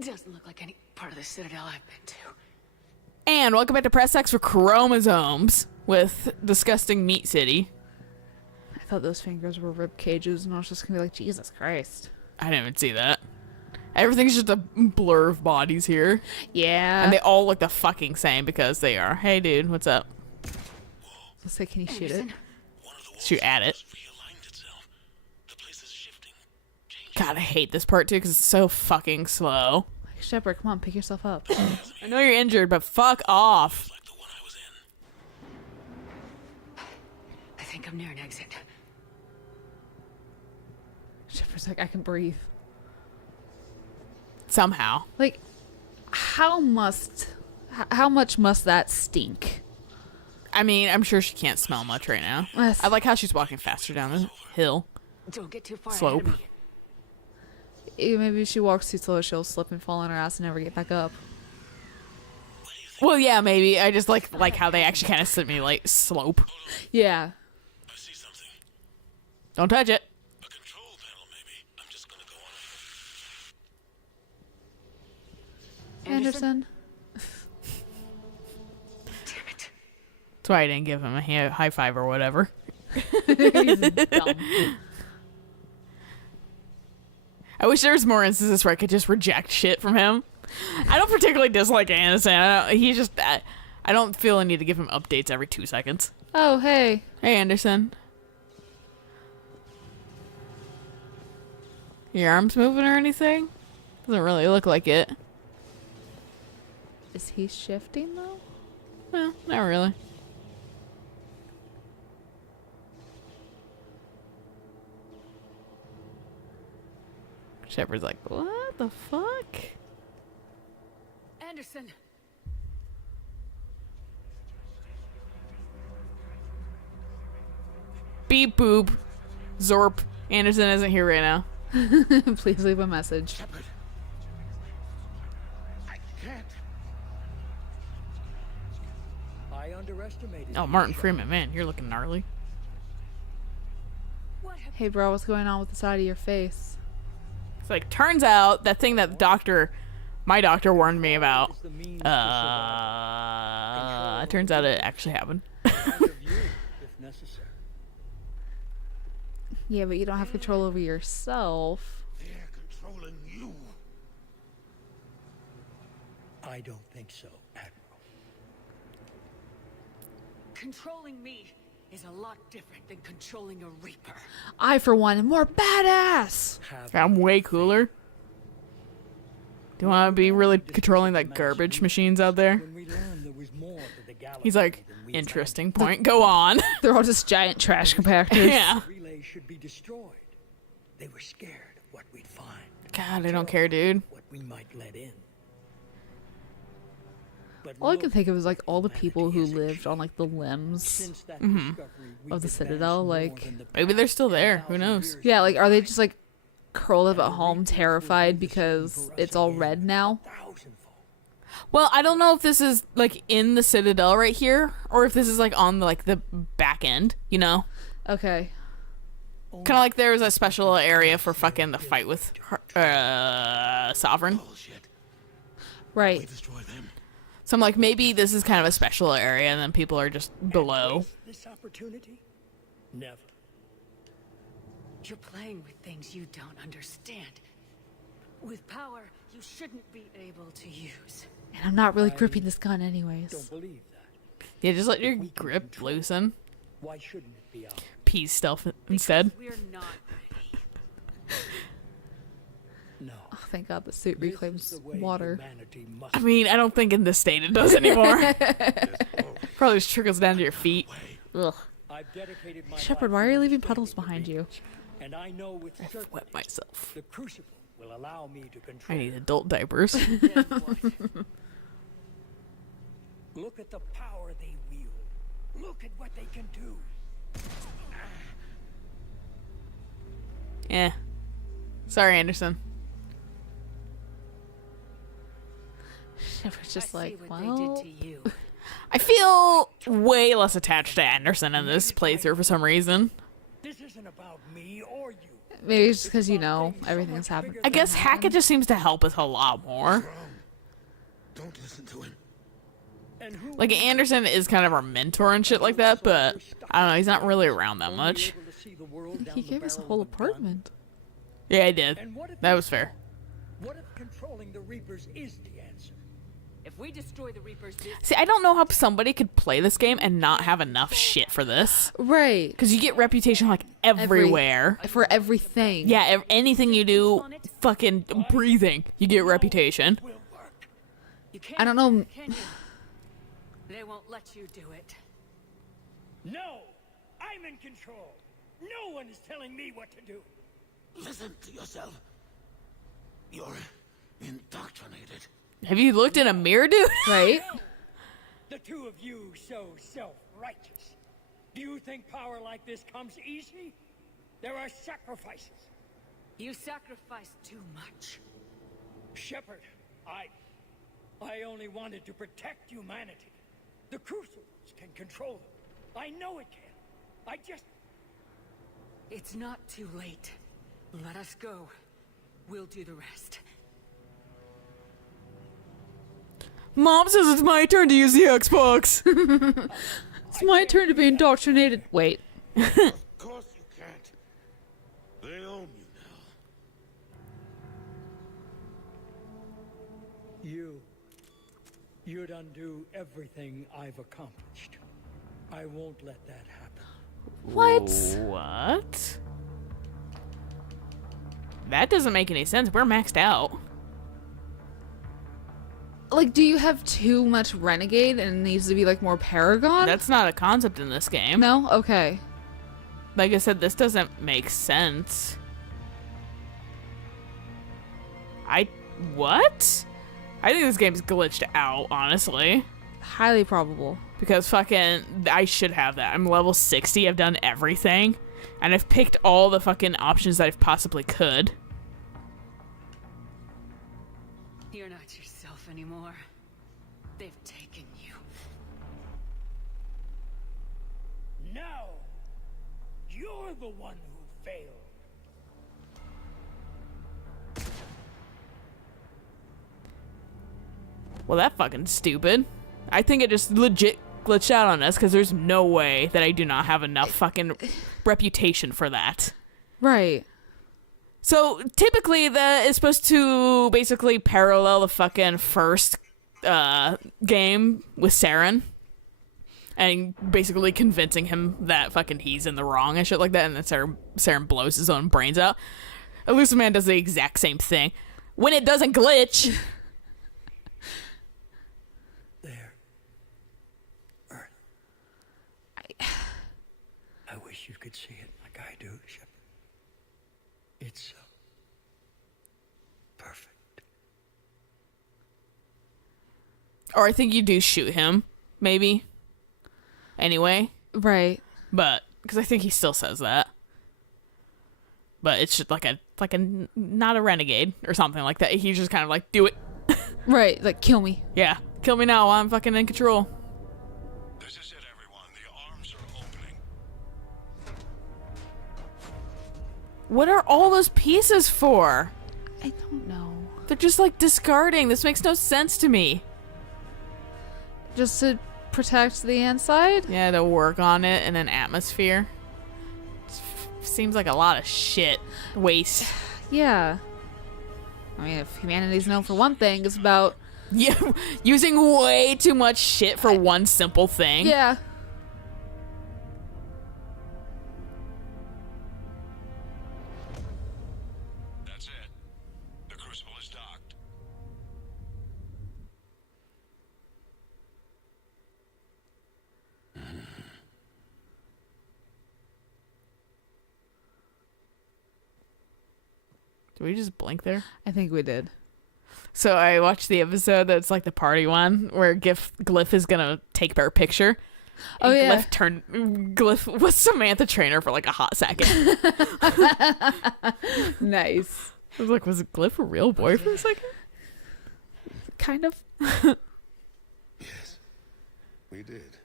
Doesn't look like any part of the Citadel I've been to. And welcome back to Press X for Chromosomes with Disgusting Meat City. I thought those fingers were rib cages, and I was just gonna be like, Jesus Christ. I didn't even see that. Everything's just a blur of bodies here. Yeah. And they all look the fucking same because they are. Hey, dude, what's up? Let's say, can you shoot it? Shoot at it. God, I hate this part too because it's so fucking slow. Like, Shepard, come on, pick yourself up. I know you're injured, but fuck off. I think I'm near an exit. Shepard's like, I can breathe. Somehow. Like, how much must that stink? I mean, I'm sure she can't smell much right now. Yes. I like how she's walking faster down the hill. Don't get too far Slope. ahead of me. Maybe if she walks too slow, she'll slip and fall on her ass and never get back up. Well, yeah, maybe. I just like how they actually kind of simulate slope. Yeah. I see something. Don't touch it. A control panel, maybe. I'm just gonna go on. Anderson? Damn it. That's why I didn't give him a high five or whatever. He's dumb. I wish there was more instances where I could just reject shit from him. I don't particularly dislike Anderson. I don't feel I need to give him updates every 2 seconds. Oh, hey. Hey, Anderson. Your arms moving or anything? Doesn't really look like it. Is he shifting, though? No, not really. Shepard's like, what the fuck? Anderson. Beep boop. Zorp. Anderson isn't here right now. Please leave a message. Shepard. I can't. I underestimated. Oh, Martin Freeman, man, you're looking gnarly. What have Hey, bro, what's going on with the side of your face? It's like, turns out that thing that my doctor warned me about, Is the means to survive. turns out it actually happened. Point of view, if necessary. Yeah, but you don't have control over yourself. They're controlling you. I don't think so, Admiral. controlling me is a lot different than controlling a Reaper. I, for one, am more badass. I'm way cooler. Do you want to be really controlling that garbage machines out there? When we learned there was more to the galaxy He's like, than we interesting point. Go on. They're all just giant trash compactors. Yeah. thought. Relays should be destroyed. They were scared of what we'd find, God, I don't care, dude. what we might let in. But All I look, can think of is like all the people who humanity has lived on like the limbs. since that discovery, we've Of the advanced Citadel, more like- than the Maybe they're still there. Who 10,000 knows? years Yeah, like are they just like curled up at home terrified because it's all red now? thousandfold. Well, I don't know if this is like in the Citadel right here, or if this is like on like the back end. You know, Okay. kind of like there was a special area for fucking the fight with Sovereign. Bullshit. We Right. destroy them. So I'm like, maybe this is kind of a special area, and then people are just below. This opportunity? Never. You're playing with things you don't understand. With power you shouldn't be able to use. And I'm not really gripping this gun anyways. Don't believe that. Yeah, just let your grip loosen. Why shouldn't it be ours? Peace stealth instead. We're not ready. No. Oh, thank God the suit This is reclaims the way water. humanity must I mean, I don't think in this state it does anymore. Probably just trickles down to your feet. Ugh. I've dedicated my Shepard, life why to are you leaving understanding puddles the behind you? Reapers, and I know with certainty Wet myself. the Crucible will allow me to I control. need adult diapers. Then what? Look at the power they wield. Look at what they can do. Yeah. Sorry, Anderson. Shepard's just I like, see what they did well, to you. I feel way less attached to Anderson in this playthrough for some reason. This isn't about me or you. Maybe it's just because you know everything that's happened. I guess Hackett just seems to help us a lot more. Don't listen to him. And who Like, Anderson is kind of our mentor and shit like that, but I don't know, he's not really around that much. able to see the world down He the gave us a barrel whole of a gun? apartment. Yeah, I did. And what if That was fair. What if controlling the Reapers is the answer? If we destroy the Reapers, See, I don't know how somebody could play this game and not have enough shit for this. Right. Because you get reputation, like, everywhere. For everything. Yeah, anything you do, fucking breathing, you get reputation. will work. You can't, I don't know. can you? They won't let you do it. No! I'm in control! No one is telling me what to do! Listen to yourself. You're indoctrinated. Have you looked in a mirror, dude? Right? The two of you so self-righteous. Do you think power like this comes easy? There are sacrifices. You sacrifice too much. Shepard, I only wanted to protect humanity. The Crucibles can control them. I know it can. I just... It's not too late. Let us go. We'll do the rest. Mom says it's my turn to use the Xbox. It's my turn to be indoctrinated. Wait. Of course you can't. They own you now. You'd undo everything I've accomplished. I won't let that happen. What? What? That doesn't make any sense. We're maxed out. Like, do you have too much renegade and it needs to be like more paragon? That's not a concept in this game. No? Okay. Like I said, this doesn't make sense. What? I think this game's glitched out, honestly. Highly probable. Because fucking, I should have that. I'm level 60, I've done everything. And I've picked all the fucking options that I possibly could. You're not yourself anymore. They've taken you. Now, you're the one who failed. Well, that fucking stupid. I think it just legit glitched out on us because there's no way that I do not have enough fucking reputation for that. Right. So typically that is supposed to basically parallel the fucking first game with Saren. And basically convincing him that fucking he's in the wrong and shit like that, and then Saren blows his own brains out. Illusive Man does the exact same thing. When it doesn't glitch... There. Earth. I wish you could see it like I do, Shepard. It's so perfect. Or I think you do shoot him, maybe. Anyway. Right. But, because I think he still says that. But it's just like a not a renegade or something like that. He's just kind of like, do it. Right. Like, kill me. Yeah. Kill me now while I'm fucking in control. This is it, everyone. The arms are opening. What are all those pieces for? I don't know. They're just like discarding. This makes no sense to me. Just to protect the inside? Yeah, to work on it in an atmosphere. Seems like a lot of shit. Waste. Yeah. I mean, if humanity's known for one thing, it's about... Yeah, using way too much shit for one simple thing. Yeah. That's it. The crucible is docked. Did we just blink there? I think we did. So I watched the episode that's like the party one where Glyph is gonna take our picture. Oh, yeah. Glyph was Samantha Trainer for like a hot second. Nice. I was like, was Glyph a real boy for a second? Kind of. Yes, we did.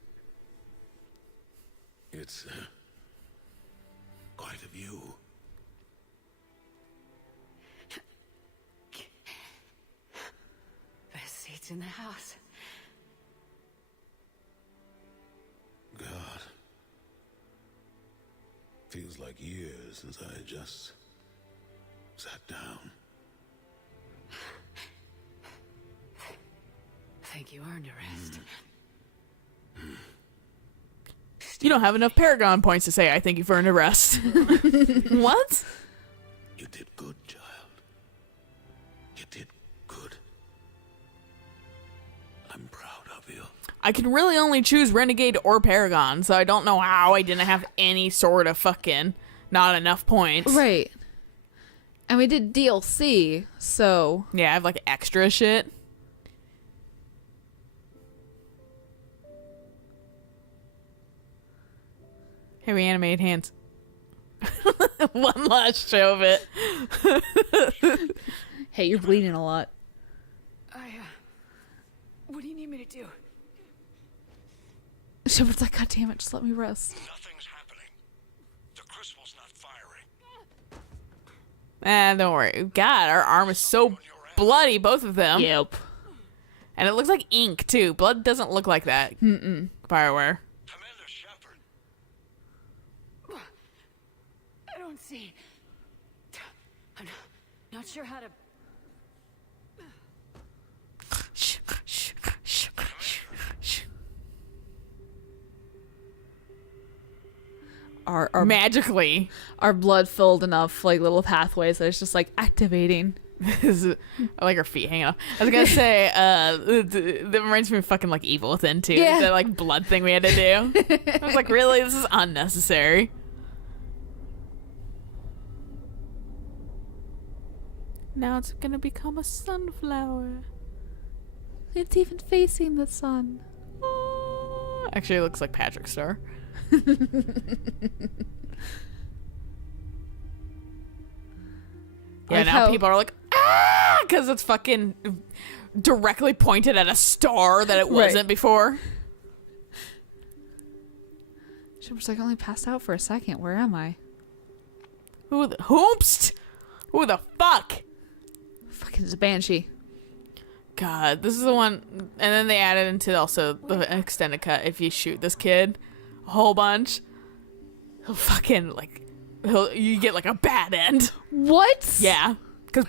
It's quite a view. It's in the house. God. Feels like years since I just sat down. Think you earned a rest. You don't have enough paragon points to say I think you've earned a rest. What? You did good, child. You did good. I'm proud of you. I can really only choose Renegade or Paragon, so I don't know how I didn't have any sort of fucking not enough points. Right. And we did DLC, so... Yeah, I have like extra shit. Hey, we animated hands. One last show of it. Hey, you're bleeding a lot. What do you need me to do? Shepard's like, God damn it, just let me rest. Nothing's happening. The crystal's not firing. Don't worry. God, our arm is so bloody, both of them. Yep. And it looks like ink, too. Blood doesn't look like that. Mm-mm. Fireware. Commander Shepard. I don't see. I'm not sure how to. Shh, shh, shh, shh, shh. Our Magically. our blood filled enough like little pathways that it's just like activating. I like her feet hanging off. I was gonna say, that reminds me of fucking like Evil Within too. Yeah. That like blood thing we had to do. I was like, really? This is unnecessary. Now it's gonna become a sunflower. It's even facing the sun. Actually, it looks like Patrick Star. Yeah, Like now how- people are like, ah, because it's fucking directly pointed at a star that it wasn't before. Shepard's like, I only passed out for a second. Where am I? Who the hoopst? Who the fuck? Fucking it's a banshee. God, this is the one. And then they added into also the extended cut. If you shoot this kid a whole bunch, he'll fucking like, you get like a bad end. What? Yeah, because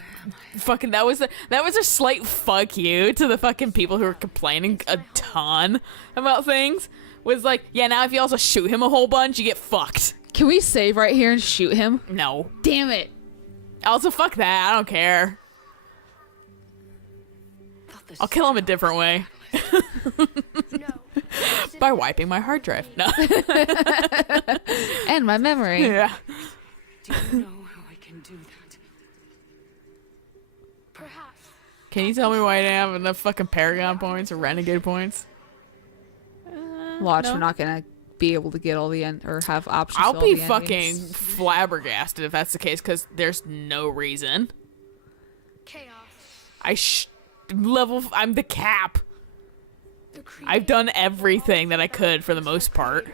fucking that was a slight fuck you to the fucking people who were complaining a ton about things. Was like, yeah, now if you also shoot him a whole bunch, you get fucked. Can we save right here and shoot him? No. Damn it. Also, fuck that. I don't care. I'll kill him a different way. By wiping my hard drive. No. And my memory. Yeah. Do you know how I can do that? Perhaps. Can you tell me why I didn't have enough fucking Paragon points or Renegade points? Watch, No. we're not gonna be able to get all the end or have options. I'll to all be the fucking endings. flabbergasted if that's the case, because there's no reason. Chaos. I'm the cap. The I've done everything that I could for the most part.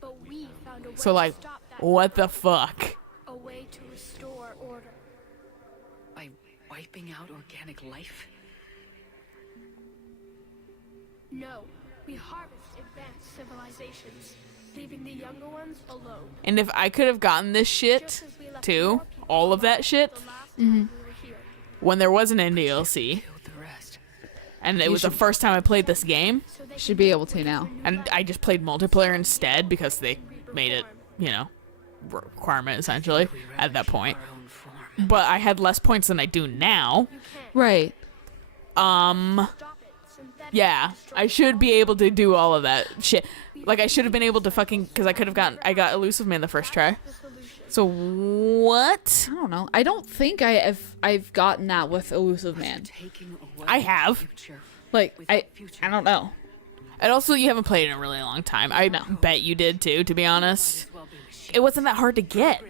But we found a way So, like, to stop that. what the fuck? A way to restore order. By wiping out organic life? No, we harvest advanced civilizations, leaving the younger ones alone. And if I could have gotten this shit, Just as we left too, more people all of that alive shit, the last time we were here. when there wasn't an DLC, Killed the rest. and it was the first time I played this game, So they Should be able to now. and I just played multiplayer instead because they made it, requirement essentially at that point. Our own form. But I had less points than I do now. Right. stop it. Synthetic Yeah, I should be able to do all of that shit. Like, I should have been able to fucking, because I got Illusive Man the first try. the solution. So what? I don't know. I don't think I've gotten that with Illusive Man. Taking away I have. the future. Like I don't know. And also, you haven't played in a really long time. I bet you did too, to be honest. It wasn't that hard to get.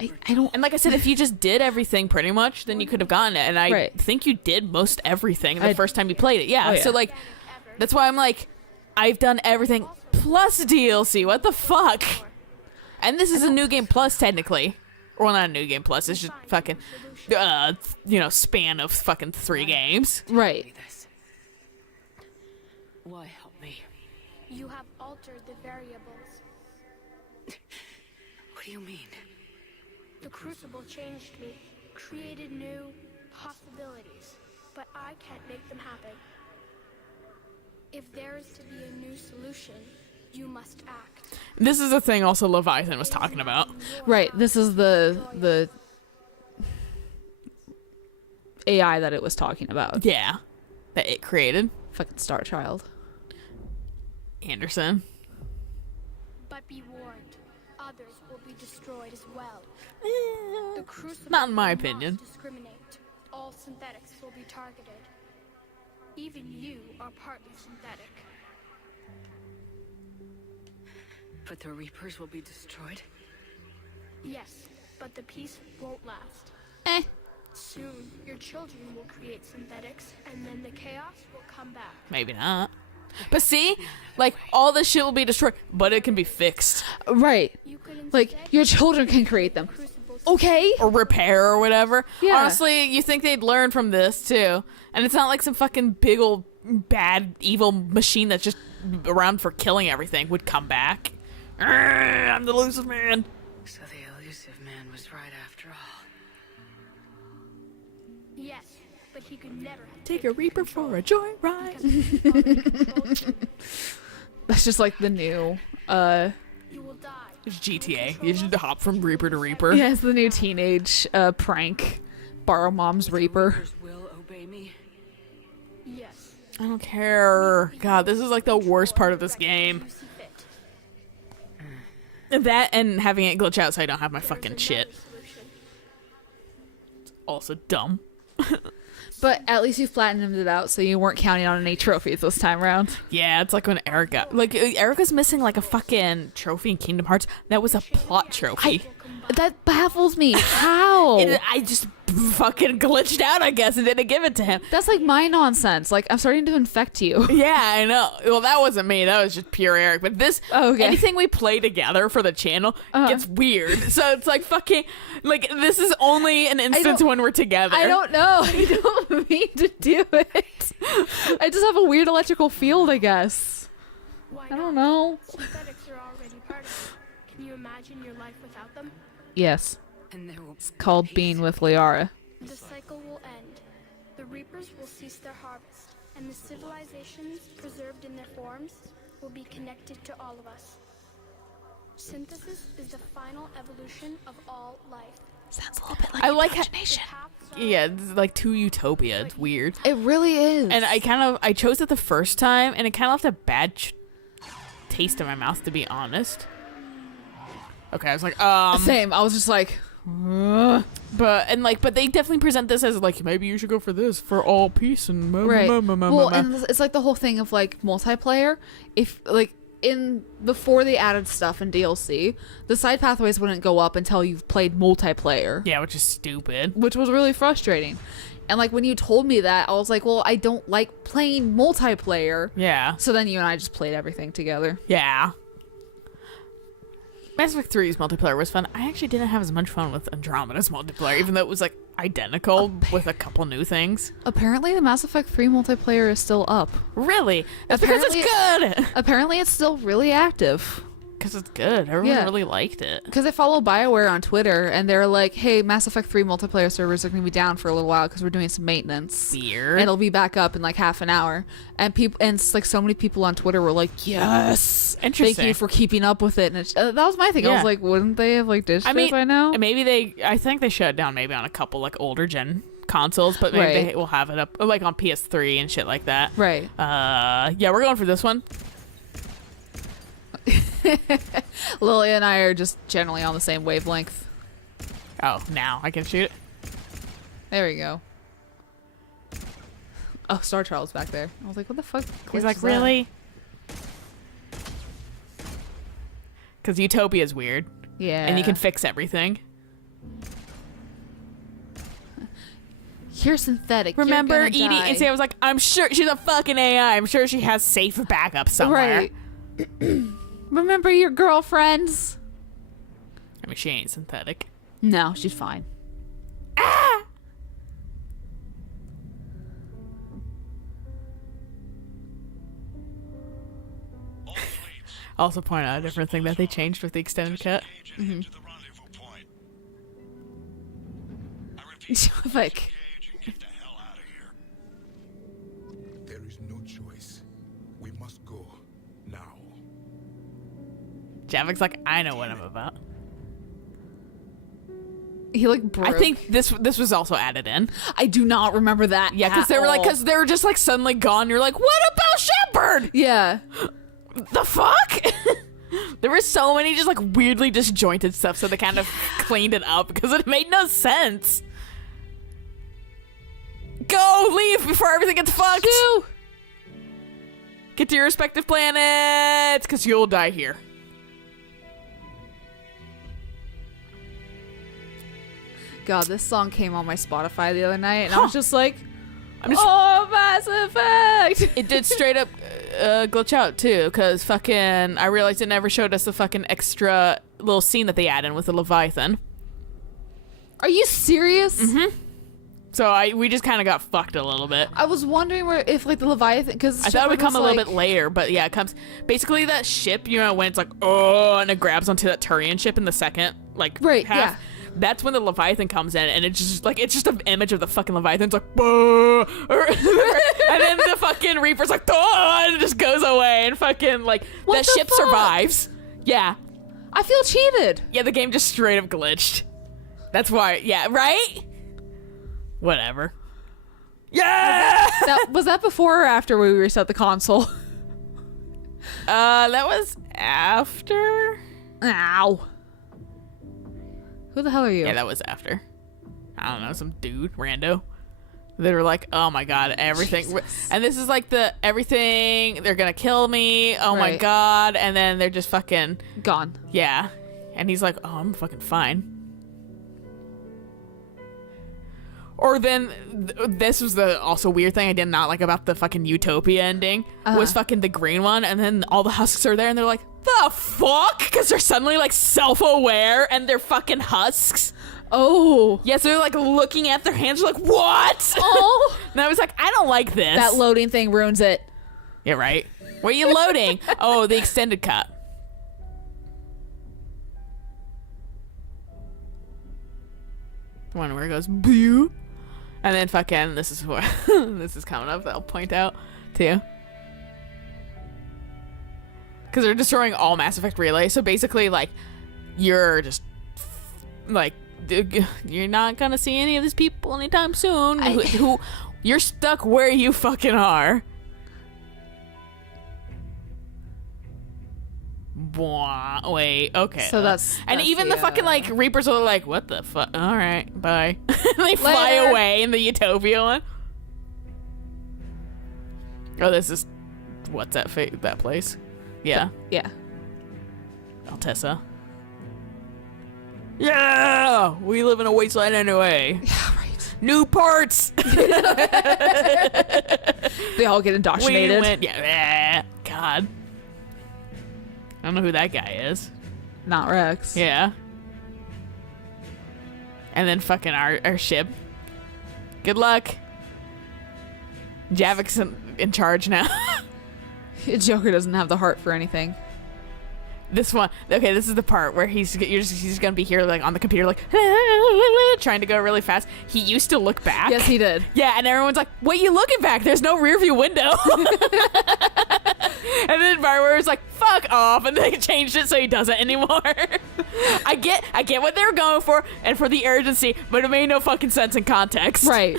I don't. And like I said, if you just did everything pretty much, then you could have gotten it. And I Right. think you did most everything the first time you played it. Yeah, Oh, yeah. so like, that's why I'm like, I've done everything plus DLC. What the fuck? And this is a new game plus, technically. Well, not a New Game Plus. It's just fucking, span of fucking 3 games. Right. This. Why help me? You have altered the variables. What do you mean? The Crucible changed me, created new possibilities, but I can't make them happen. If there is to be a new solution, you must act. This is the thing also Leviathan was talking about. Right. This is the AI that it was talking about. Yeah. That it created. Fucking Starchild. Anderson. But be warned, others will be destroyed as well. The Crucible Not in my will not opinion. discriminate. All synthetics will be targeted. Even you are partly synthetic. But the Reapers will be destroyed? Yes, but the peace won't last. Soon, your children will create synthetics, and then the chaos will come back. Maybe not. But see? Like, all this shit will be destroyed, but it can be fixed. Right. You could Like, instead your children can create them. Crucible's Okay. Or repair or whatever. Yeah. Honestly, you think they'd learn from this, too. And it's not like some fucking big old bad evil machine that's just around for killing everything would come back. I'm the Illusive Man. So the Illusive Man was right after all. Yes, but he could never have Take a Reaper for a joyride. because his father controlled him. That's just like the new, You will die. It's GTA. You should hop from Reaper to Reaper. yeah, it's the new teenage, prank. Borrow mom's Reaper. Reapers will obey me. Yes. I don't care. God, this is like the worst part of this game. You see fit. That and having it glitch out so I don't have my There's fucking another shit. solution. Also dumb. But at least you platinumed it out, so you weren't counting on any trophies this time around. Yeah, it's like when Erica... Like, Erica's missing like a fucking trophy in Kingdom Hearts. That was a plot trophy. That baffles me. How? I just fucking glitched out, I guess, and didn't give it to him. That's like my nonsense. Like, I'm starting to infect you. Yeah, I know. Well, that wasn't me. That was just pure Eric. But this, Oh, okay. anything we play together for the channel gets weird. So it's like fucking, like this is only an instance don't- when we're together. I don't know. I don't mean to do it. I just have a weird electrical field, I guess. Why I don't not? know. Synthetics are already part of it. Can you imagine your life without them? Yes. And there will It's called being with Liara. The cycle will end. The Reapers will cease their harvest, and the civilizations preserved in their forms will be connected to all of us. Synthesis is the final evolution of all life. Sounds a little bit like I like how, The paths are yeah, it's like too utopia. It's weird. It really is. And I chose it the first time, and it kind of left a bad taste in my mouth, to be honest. Okay, I was like, Same. I was just like, but they definitely present this as like maybe you should go for this for all peace and right. Well, and it's like the whole thing of like multiplayer. If like before they added stuff in DLC, the side pathways wouldn't go up until you've played multiplayer, yeah, which is stupid. which was really frustrating. And like when you told me that, I was like, well, I don't like playing multiplayer. Yeah, So then you and I just played everything together. yeah. Mass Effect 3's multiplayer was fun. I actually didn't have as much fun with Andromeda's multiplayer, even though it was like identical with a couple new things. Apparently, the Mass Effect 3 multiplayer is still up. Really? That's because it's good. Apparently, it's still really active. Because it's good. Everyone Yeah. really liked it. Because I follow BioWare on Twitter, and they're like, hey, Mass Effect 3 multiplayer servers are going to be down for a little while because we're doing some maintenance. Weird. And it'll be back up in like half an hour. And it's like so many people on Twitter were like, yes. Interesting. Thank you for keeping up with it. And that was my thing. I Yeah. was like, wouldn't they have like ditched it by now? maybe I think they shut it down maybe on a couple like older gen consoles, but maybe Right. they will have it up like on PS3 and shit like that. Right. Yeah, we're going for this one. Lilia and I are just generally on the same wavelength. Oh, now I can shoot it. There we go. Oh, Starchild's back there. I was like, what the fuck? He's glitch like, is that? really? Because Utopia is weird, Yeah. and you can fix everything. You're synthetic. Remember, You're Edie? gonna die. And I was like, I'm sure she's a fucking AI. I'm sure she has safe backup somewhere. Right. Remember your girlfriends? I mean, she ain't synthetic. No, she's fine. Also point out a different thing that they changed with the extended cut. Like, There is no choice. We must go now. Javik's like, I know what I'm about. he like broke. I think this was also added in. I do not remember that. Yeah, because they were like, because they were just like suddenly gone. You're like, what about Shepard? Yeah. The fuck? There were so many just like weirdly disjointed stuff, so they kind of cleaned it up because it made no sense. Go, leave before everything gets fucked. Get to your respective planets, because you'll die here. God, this song came on my Spotify the other night, and I was just like, oh, Mass Effect! It did straight up glitch out too, because fucking I realized it never showed us the fucking extra little scene that they add in with the Leviathan. Are you serious? Mm-hmm. So we just kind of got fucked a little bit. I was wondering where if like the Leviathan, because I thought it would come a little bit later, but yeah, it comes basically that ship. You know, when it's like and it grabs onto that Turian ship in the second like Right, half. yeah. That's when the Leviathan comes in, and it's just like, it's just an image of the fucking Leviathan. It's like, "Bah!" And then the fucking Reaper's like, "Oh!" and it just goes away, and fucking like What that the ship fuck? survives. Yeah, I feel cheated. yeah, the game just straight up glitched. That's why, yeah, right? Whatever. Yeah. Was that before or after we reset the console? That was after. Ow. Who the hell are you? Yeah, that was after. I don't know, some dude, rando. They were like, oh my god, everything. Jesus. And this is like the everything, they're gonna kill me, oh my Right. god. And then they're just fucking, Gone. yeah. And he's like, oh, I'm fucking fine. Or then, this was the also weird thing I did not like about the fucking Utopia ending, was fucking the green one, and then all the husks are there, and they're like, the fuck? Because they're suddenly, like, self-aware, and they're fucking husks. Oh. Yeah, so they're, like, looking at their hands, like, what? Oh. And I was like, I don't like this. That loading thing ruins it. Yeah, right. What are you loading? Oh, the extended cut. The one where it goes, boo. And then fucking, this is what, this is coming up that I'll point out, too. Because they're destroying all Mass Effect Relay, so basically, like, you're just, like, you're not gonna see any of these people anytime soon, who you're stuck where you fucking are. Bwah, wait, okay. So that's and even the fucking, like, Reapers are like, what the fuck? Alright, bye. They fly Later. away in the Utopia one. Oh, this is, what's that that place? Yeah. Yeah. Altessa. Yeah! We live in a wasteland anyway. Yeah, right. New parts! They all get indoctrinated. We went, yeah. God. I don't know who that guy is. Not Rex. Yeah. And then fucking our ship. Good luck. Javik's in charge now. Joker doesn't have the heart for anything. This one, okay, this is the part where he's gonna be here, like, on the computer, like, trying to go really fast. He used to look back. Yes, he did. Yeah, and everyone's like, what are you looking back? There's no rear view window. And then Bioware's like, fuck off, and they changed it so he doesn't anymore. I get what they were going for, and for the urgency, but it made no fucking sense in context. Right.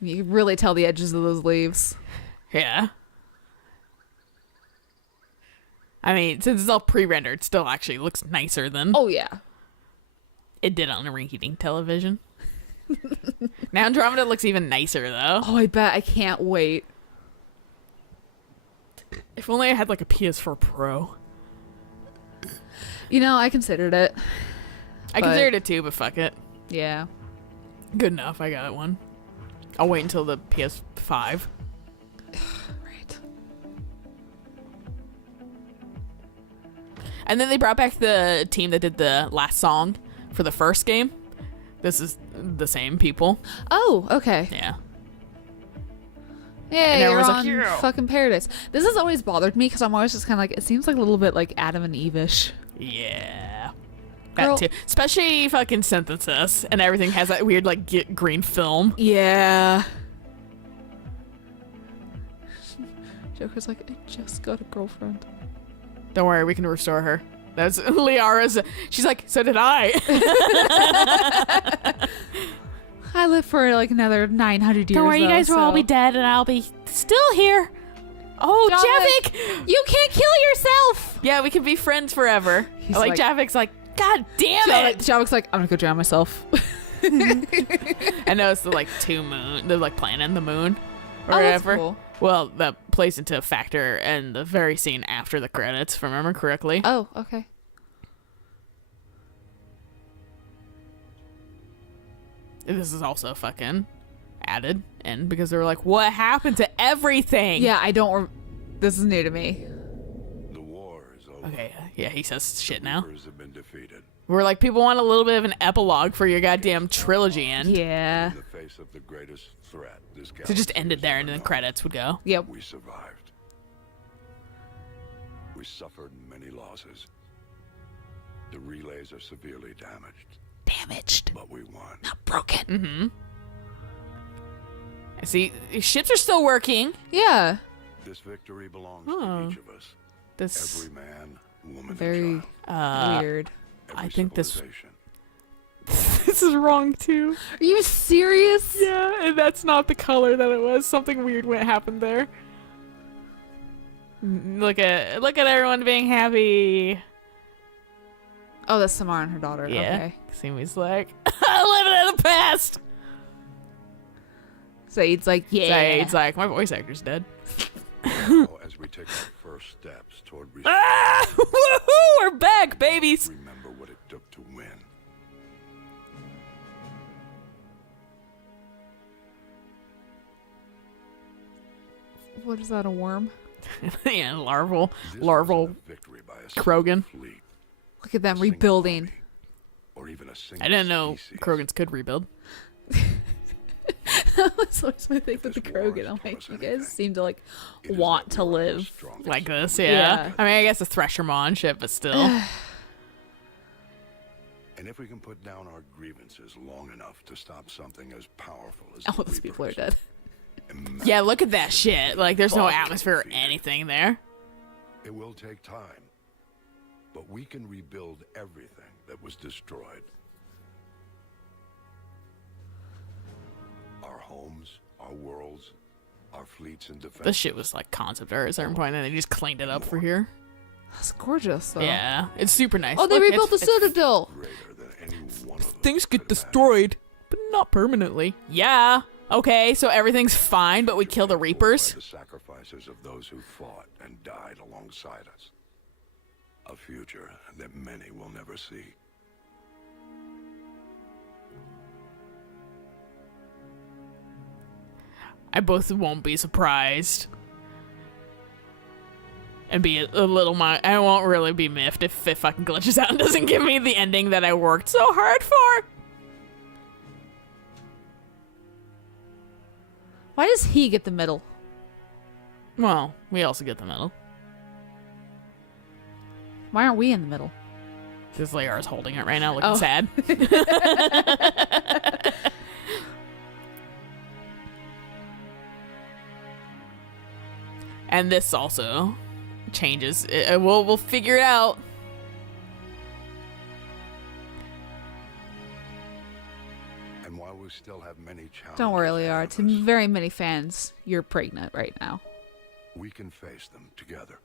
You can really tell the edges of those leaves. Yeah. I mean, since it's all pre-rendered, it still actually looks nicer than Oh, yeah. it did on a ring-heating television. Now Andromeda looks even nicer, though. Oh, I bet. I can't wait. If only I had, like, a PS4 Pro. You know, I considered it. I But- considered it too, but fuck it. Yeah. Good enough, I got one. I'll wait until the PS5. And then they brought back the team that did the last song for the first game. This is the same people. Oh, okay. Yeah. Yeah, And you're everyone's on like, "Yeah." fucking Paradise. This has always bothered me because I'm always just kind of like, it seems like a little bit like Adam and Eve-ish. Yeah. Girl. That too. Especially fucking Synthesis and everything has that weird like green film. Yeah. Joker's like, I just got a girlfriend. Don't worry, we can restore her. That's Liara's. She's like, so did I. I live for like another 900 years. Don't worry, you guys will all be dead and I'll be still here. Oh, Javik, Javik! you can't kill yourself. Yeah, we can be friends forever. He's like, like- Javik's like, God damn it! Javik's like, I'm gonna go drown myself. I know it's the like they're like planning the moon or Oh, that's whatever. cool. Well, that plays into a factor in the very scene after the credits, if I remember correctly. Oh, okay. This is also fucking added in because they were like, what happened to everything? Yeah, I don't. This is new to me. The war is over. Okay, yeah, he says shit now. Reapers have been defeated. We're like, people want a little bit of an epilogue for your goddamn trilogy end. Yeah. In the face of the greatest threat this So just galaxy ended has there ever and then the known, credits would go. Yep. We survived. We suffered many losses. The relays are severely damaged, Damaged, but we won. not broken. Mm-hmm. See, ships are still working. Yeah. This victory belongs Oh. to each of us. This, Every man, woman, Very and child. weird. Every I think this- civilization. this is wrong too. Are you serious? Yeah, and that's not the color that it was. Something weird happened there. Look at everyone being happy. Oh, that's Samara and her daughter. Yeah. Okay. Simi's like, living in the past. Saeed's like, yeah. It's like, my voice actor's dead. Now, as we take our first steps toward Ah! Woohoo! We're back, babies. remember what it took to win. What is that? A worm? Yeah, larval This larval wasn't a victory by a single Krogan. fleet, Look at them a single rebuilding. army, or even a single I didn't know species. Krogans could rebuild. That's always my thing with the This war Krogan. has I'm taught like, us you guys anything. seem to like It is want that to we are the live strongest Like this, when we yeah. Yeah. I mean, I guess the Threshermon ship, but still. And if we can put down our grievances long enough to stop something as powerful as all the those people are Reapers, dead. imagine Yeah, look at that shit. Like, there's no Fucking atmosphere or defeated. anything there. It will take time, but we can rebuild everything that was destroyed. Our homes, our worlds, our fleets and defense. This shit was like concept art at a certain point, and they just cleaned it up for here. That's gorgeous, though. Yeah, it's super nice. Oh, they Look, rebuilt the it's- Citadel. greater than any one of us Things get could imagine. destroyed, but not permanently. Yeah. Okay, so everything's fine, but we kill the By Reapers. the sacrifices of those who fought and died alongside us. A future that many will never see. I both won't be surprised. And be a little I won't really be miffed if it fucking glitches out and doesn't give me the ending that I worked so hard for. Why does he get the middle? Well, we also get the medal. Why aren't we in the middle? This Liara's holding it right now, looking Oh. sad. And this also changes. We'll figure it out. And while we still have many challenges, Don't worry, ahead Liara. of To us, very many fans, you're pregnant right now. we can face them together.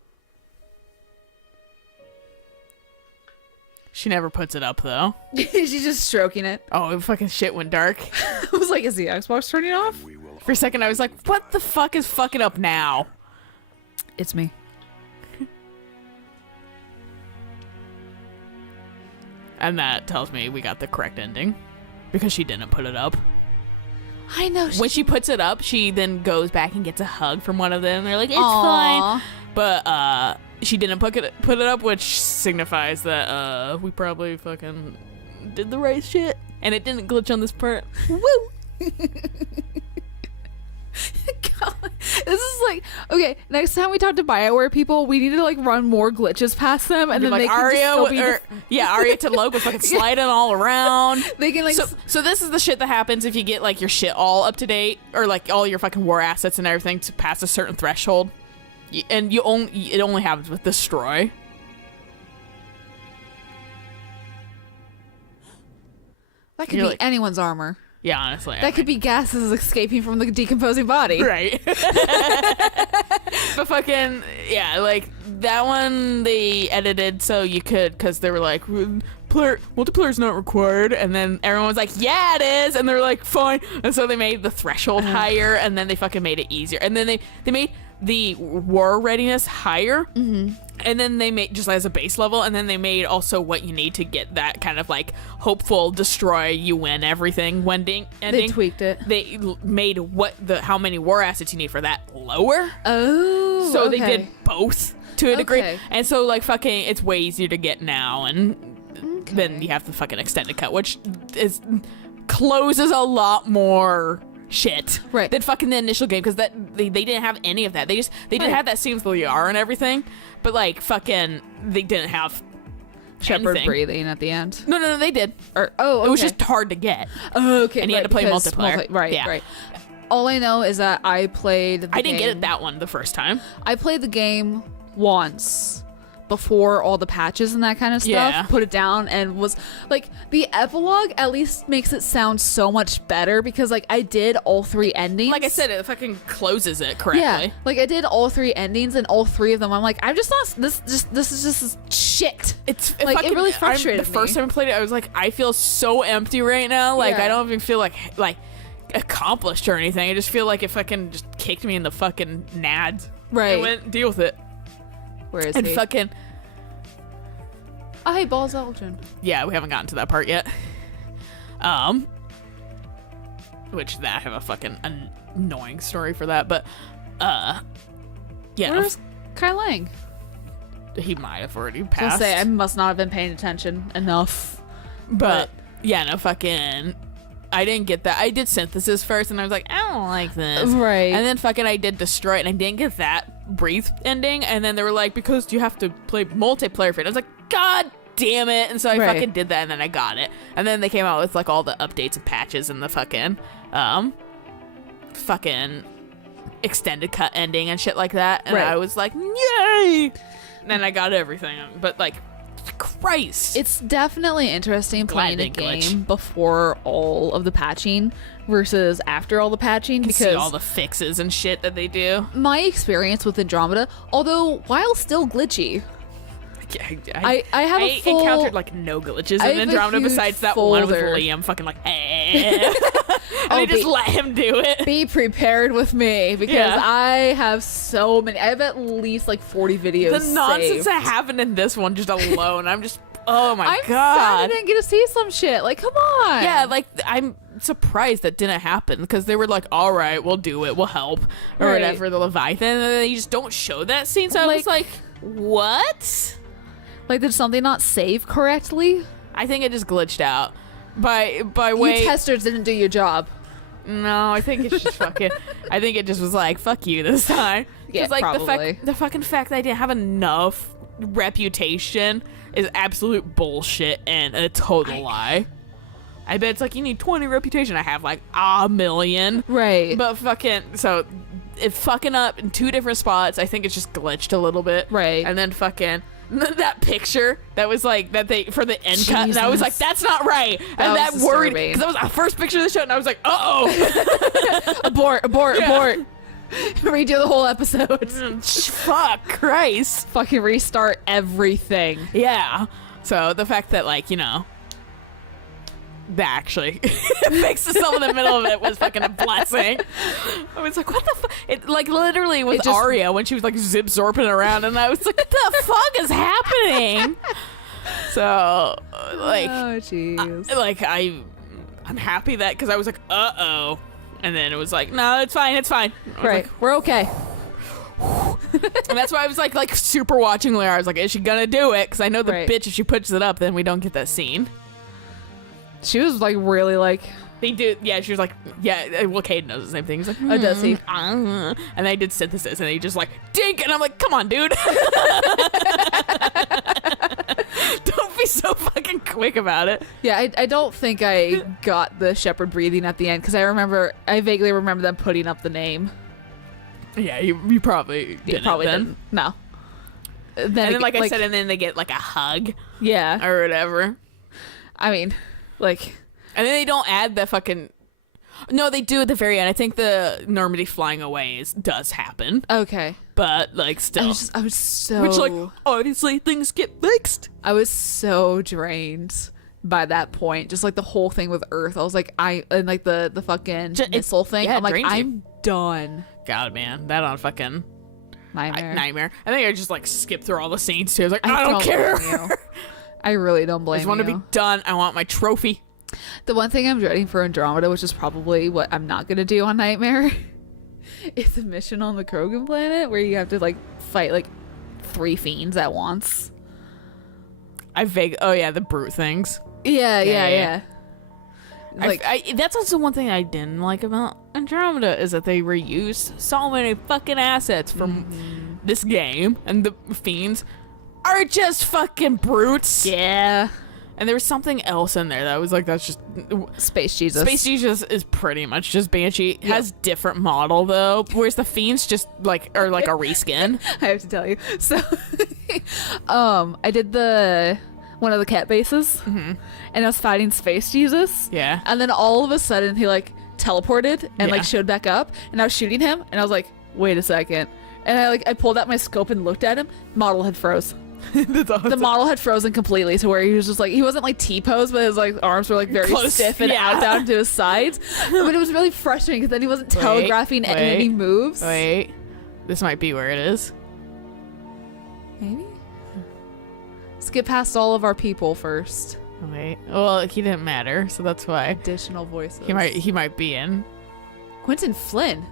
She never puts it up though. She's just stroking it. Oh, fucking shit went dark. I was like, is the Xbox turning off? We will For a second, I was like, what the fuck is fucking up now? It's me. And that tells me we got the correct ending. Because she didn't put it up. I know. When she puts it up, she then goes back and gets a hug from one of them. They're like, it's Aw. fine. But she didn't put it up, which signifies that we probably fucking did the right shit, and it didn't glitch on this part. Woo! God, this is like, okay, next time we talk to BioWare people, we need to like run more glitches past them, and then Like they can Aria, just still be Aria to Loke was fucking sliding all around. they can like So this is the shit that happens if you get like your shit all up to date, or like all your fucking war assets and everything to pass a certain threshold, and it only happens with destroy. that could You're be like- anyone's armor. Yeah, honestly, That could be gases escaping from the decomposing body. right. But fucking yeah, like that one they edited so you could, because they were like, multiplayer's not required, and then everyone was like, yeah it is, and they're like, fine, and so they made the threshold higher, and then they fucking made it easier, and then they made the war readiness higher, and then they made just as a base level, and then they made also what you need to get that kind of like hopeful destroy, you win everything ending. They tweaked it. They made how many war assets you need for that lower. Oh, So okay. they did both to a degree, Okay. and so like fucking it's way easier to get now, and then you have the fucking extended cut, which closes a lot more shit than fucking the initial game, because that they didn't have any of that. They didn't have that scene with Lilia and everything, but like fucking they didn't have Shepard anything. breathing at the end. No, they did. It It was just hard to get. Oh, okay. And you had to play because multiplayer. Right, Yeah. right. All I know is that I played the I didn't get game- it that one the first time. I played the game once before all the patches and that kind of stuff. Yeah. Put it down and was like, the epilogue at least makes it sound so much better, because like I did all 3 endings. Like I said, it fucking closes it correctly. Yeah, like I did all 3 endings, and all 3 of them I'm like, I'm just not this is just shit. It like fucking, it really frustrated the first me. time I played it, I was like, I feel so empty right now. Like Yeah. I don't even feel like accomplished or anything. I just feel like it fucking just kicked me in the fucking nads. Right. I went deal with it. Where is And he? fucking Oh, hey, Balls Elgin. yeah, we haven't gotten to that part yet. Which that I have a fucking annoying story for that, but yeah, Where's Kai Lang? he might have already I'll passed. say I must not have been paying attention enough. But yeah, no fucking. I didn't get that. I did synthesis first, and I was like, I don't like this. Right. And then fucking I did destroy it, and I didn't get that breathe ending. And then they were like, because you have to play multiplayer for it. I was like, God damn it. And so I Right. fucking did that, and then I got it. And then they came out with like all the updates and patches and the fucking extended cut ending and shit like that. And Right. I was like, yay. And then I got everything. But like, Christ. It's definitely interesting Glad playing a it didn't glitch. game before all of the patching versus after all the patching, see because all the fixes and shit that they do. my experience with Andromeda, although while still glitchy, I have a full- encountered like no glitches I in have a Andromeda huge besides that one with folder. Liam fucking like, and Oh, they just be- let him do it. be prepared with me, because Yeah. I have so many. I have at least like 40 videos. The nonsense saved. that happened in this one just alone, I'm just, oh my I'm sad I god. didn't get to see some shit. Like, come on. Yeah, like I'm surprised that didn't happen, because they were like, all right, we'll do it, we'll help, or Right. whatever, the Leviathan, and then they just don't show that scene, so I was like, what? Like, did something not save correctly? I think it just glitched out. By You way, testers didn't do your job. no, I think it's just fucking. I think it just was like, fuck you this time. 'Cause, Yeah, like probably. the fucking fact that I didn't have enough reputation is absolute bullshit and a total lie. I bet it's like you need 20 reputation. I have like a million. Right. But fucking so it fucking up in 2 different spots. I think it's just glitched a little bit. Right. And then fucking that picture that was like that they for the end cut, and I was like, Jesus. that's not right. And That that was worried disturbing. because that was our first picture of the show, and I was like, uh-oh. abort. Yeah. Redo the whole episode. Fuck Christ. Fucking restart everything. Yeah. So the fact that like, you know, that actually fixed itself in the middle of it was fucking a blessing. I was like, what the fuck? It like literally was It just- Arya when she was like zip zorping around, and I was like, what the fuck is happening? So like, Oh, jeez. like I'm happy that, because I was like, uh-oh, and then it was like, no, it's fine, it's fine. I was Right. like, We're okay. And that's why I was like super watching Lara. I was like, is she gonna do it? Because I know the Right. bitch, if she puts it up, then we don't get that scene. She was like really like, They do, yeah. She was like, yeah. Well, Cade knows the same thing. He's like, oh, does he? And they did synthesis, and they just like dink, and I'm like, come on, dude. Don't be so fucking quick about it. Yeah, I don't think I got the shepherd breathing at the end because I vaguely remember them putting up the name. Yeah, you probably didn't. Probably then. didn't. No. And then, like I said, and then they get like a hug yeah. or whatever. I mean, like, And then they don't add the fucking. No, they do at the very end. I think the Normandy flying away does happen, okay. but like still, I was so. which like obviously things get fixed. I was so drained by that point. Just like the whole thing with Earth. I was like, and like the fucking missile thing. yeah, it I'm like, drains you. I'm done. God, man, that on fucking Nightmare. I think I just like skipped through all the scenes too. I was like, I I don't don't care. blame you. I really don't I blame just want to you. be done. I want my trophy. The one thing I'm dreading for Andromeda, which is probably what I'm not gonna do on Nightmare, is the mission on the Krogan planet where you have to like fight like 3 fiends at once. Oh yeah, the brute things. Yeah. Like, That's also one thing I didn't like about Andromeda is that they reused so many fucking assets from this game, and the fiends are just fucking brutes. yeah. And there was something else in there that was like, that's just Space Jesus. Space Jesus is pretty much just Banshee. Has different model though, whereas the fiends just like are like a reskin. I have to tell you. So, I did one of the cat bases, and I was fighting Space Jesus. Yeah. And then all of a sudden he like teleported and Yeah. like showed back up, and I was shooting him, and I was like, wait a second. And I pulled out my scope and looked at him. Model had froze. That's awesome. The model had frozen completely to where he was just like, he wasn't like T-pose, but his like arms were like very Close, stiff and yeah. out down to his sides. But it was really frustrating because then he wasn't telegraphing any moves. Wait, this might be where it is. Maybe? Skip past all of our people first. Wait, well, he didn't matter, so that's why Additional voices. he might be in. Quentin Flynn.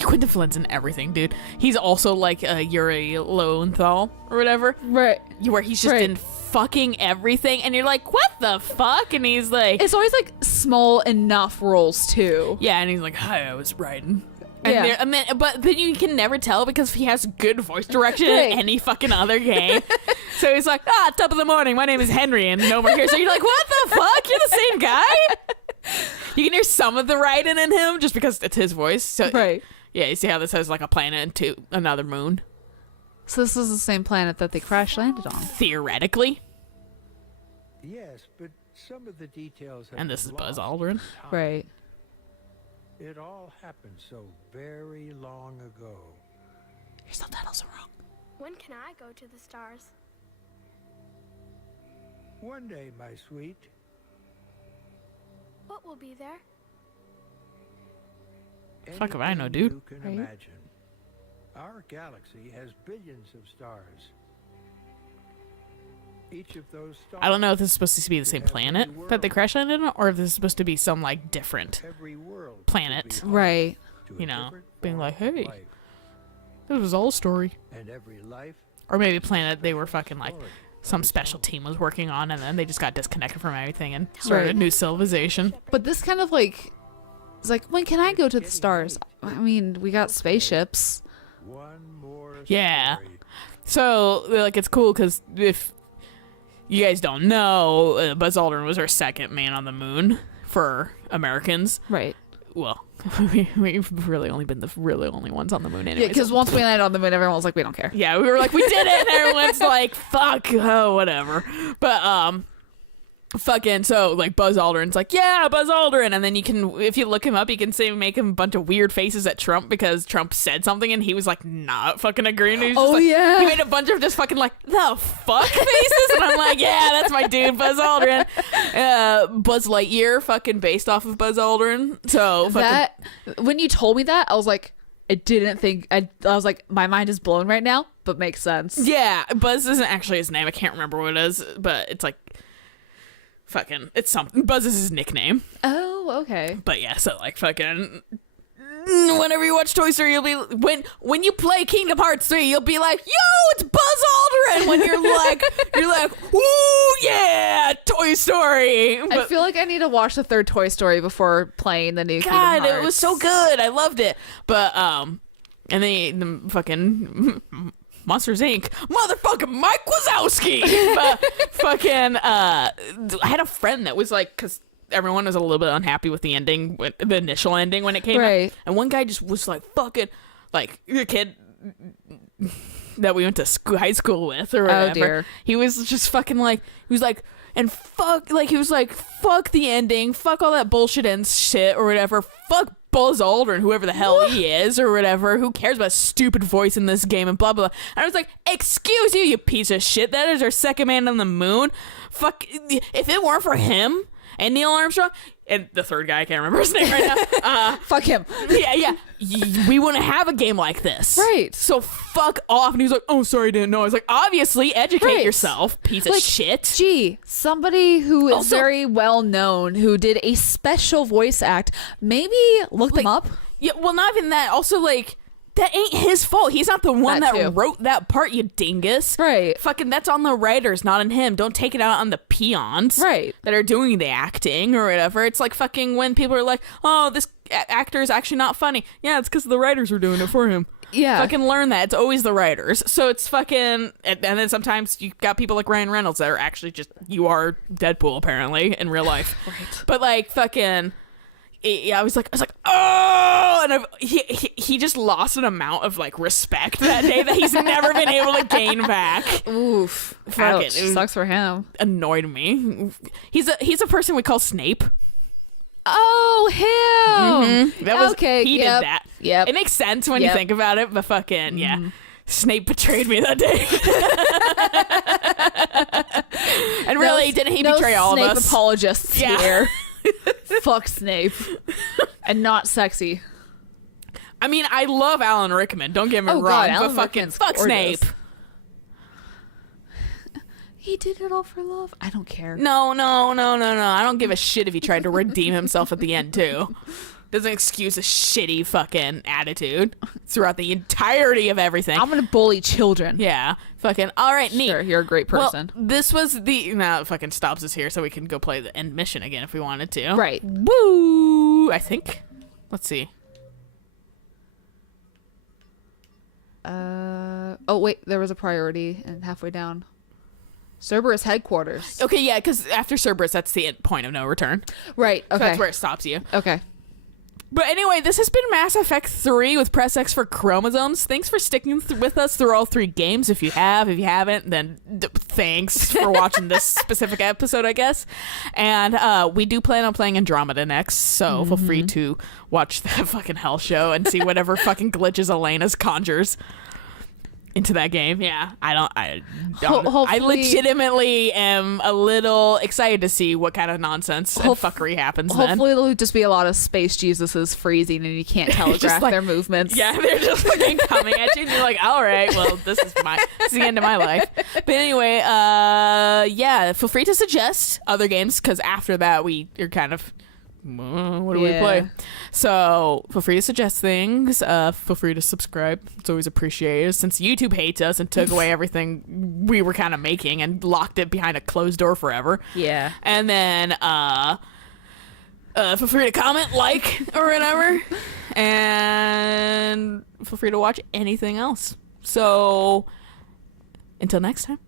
Quentin Flynn's in everything, dude. He's also like Yuri Lowenthal or whatever, Right. where he's just in fucking everything, and you're like, what the fuck? And he's like, It's always like small enough roles too. yeah, and he's like, hi, I was writing. And Yeah. but then you can never tell because he has good voice direction Right. in any fucking other game. So he's like, top of the morning, my name is Henry, and no more here. So you're like, what the fuck? You're the same guy? You can hear some of the writing in him just because it's his voice. So Right. yeah, you see how this has like a planet into another moon? So this is the same planet that they crash landed on. Theoretically. Yes, but some of the details have And this is been Buzz lost Aldrin. in time. Right. It all happened so very long ago. Your subtitles are wrong. When can I go to the stars? One day, my sweet, What will be there? Fuck if I know, anything dude. you can Right. imagine. Our galaxy has billions of stars. Each of those stars. I don't know if this is supposed to be the same planet that they crash landed on, or if this is supposed to be some like different Every world planet. could be home Right. to a You know, different being like, form of hey. life, This was all a story. and every life Or maybe planet they were fucking like some special team was working on, and then they just got disconnected from everything and started a Right. new civilization. But this kind of like, it's like, when can I go to the stars? I mean, we got spaceships. one more Yeah. story. So like it's cool because if you guys don't know, Buzz Aldrin was our second man on the moon for Americans. Right. Well, we've really only been the really only ones on the moon anyway. Yeah, because once we landed on the moon, everyone was like, we don't care. Yeah, we were like, we did it, and everyone's like, fuck, oh, whatever. But, fucking, so, like, Buzz Aldrin's like, yeah, Buzz Aldrin, and then you can, if you look him up, you can say, make him a bunch of weird faces at Trump, because Trump said something, and he was, like, not fucking agreeing. He was just Oh, like, yeah. he made a bunch of just fucking, like, the fuck faces, and I'm like, yeah, that's my dude, Buzz Aldrin. Buzz Lightyear, fucking based off of Buzz Aldrin, so, fucking, That, when you told me that, I was like, I didn't think, I was like, my mind is blown right now, but makes sense. yeah, Buzz isn't actually his name, I can't remember what it is, but it's, like, fucking, it's something. Buzz is his nickname. Oh, okay. But yeah, so like fucking whenever you watch Toy Story, you'll be when you play Kingdom Hearts 3, you'll be like, yo, it's Buzz Aldrin. When you're like, ooh yeah, Toy Story. I But feel like I need to watch the third Toy Story before playing the new Kingdom Hearts. God, it was so good. I loved it. But and then the fucking Monsters Inc. Motherfucking Mike Wazowski. But fucking I had a friend that was like, because everyone was a little bit unhappy with the ending, the initial ending when it came out. And one guy just was like, fucking, like, the kid that we went to high school with or whatever. Oh, dear. He was just fucking like, he was like, and fuck, like, he was like, fuck the ending, fuck all that bullshit and shit or whatever, fuck Buzz Aldrin, whoever the hell he is or whatever, who cares about stupid voice in this game and blah blah blah. And I was like, excuse you, you piece of shit, that is our second man on the moon. Fuck, if it weren't for him and Neil Armstrong and the third guy, I can't remember his name right now. Fuck him. Yeah, we wouldn't have a game like this. Right. So fuck off. And he was like, oh, sorry, I didn't know. I was like, obviously, educate Right. yourself, piece of Like, shit. Gee, somebody who is Also- very well known, who did a special voice act, maybe look them up. Yeah, well, not even that. Also, like, that ain't his fault. He's not the one That that too. wrote that part, you dingus. Right. Fucking, that's on the writers, not on him. Don't take it out on the peons. Right. That are doing the acting or whatever. It's like fucking when people are like, oh, this actor is actually not funny. Yeah, it's because the writers were doing it for him. Yeah. Fucking learn that. It's always the writers. So it's fucking... And then sometimes you got people like Ryan Reynolds that are actually just... You are Deadpool, apparently, in real life. Right. But, like, fucking... Yeah, I was like, oh, and he just lost an amount of like respect that day that he's never been able to gain back. Oof. Fuck Ouch. it. It Sucks for him. annoyed me. He's a person we call Snape. Oh, him. That was Okay, he yep, did that. yep. It makes sense when you Yep. think about it, but fucking yeah. Snape betrayed me that day. And really, didn't he betray all Snape of us? apologists Yeah. here. Fuck Snape. And not sexy. I mean, I love Alan Rickman. Don't get me Oh, wrong, God, but Alan fucking Rickman's fuck gorgeous. Snape. He did it all for love. I don't care. No. I don't give a shit if he tried to redeem himself at the end, too. Doesn't excuse a shitty fucking attitude throughout the entirety of everything. I'm gonna bully children. Yeah. Fucking, all right, neat. Sure, you're a great person. Well, this was the... Now it fucking stops us here so we can go play the end mission again if we wanted to. Right. Woo! I think. Let's see. Oh wait, there was a priority and halfway down. Cerberus headquarters. Okay, yeah, because after Cerberus, that's the point of no return. Right. So Okay. that's where it stops you. Okay. But anyway, this has been Mass Effect 3 with Press X for Chromosomes. Thanks for sticking with us through all 3 games. If you have, if you haven't, then thanks for watching this specific episode, I guess. And we do plan on playing Andromeda next, so feel free to watch that fucking hell show and see whatever fucking glitches Alayna's conjures into that game. Yeah, I Hopefully- legitimately am a little excited to see what kind of nonsense and fuckery happens then. Hopefully there'll just be a lot of space Jesuses freezing and you can't telegraph like- their movements. Yeah, they're just fucking coming at you, and you're like, all right, well, this is the end of my life. But anyway, yeah, feel free to suggest other games because after that you're kind of. What do we Yeah. play? So feel free to suggest things. Feel free to subscribe. It's always appreciated since YouTube hates us and took away everything we were kind of making and locked it behind a closed door forever. Yeah. And then feel free to comment, like, or whatever. And feel free to watch anything else. So until next time.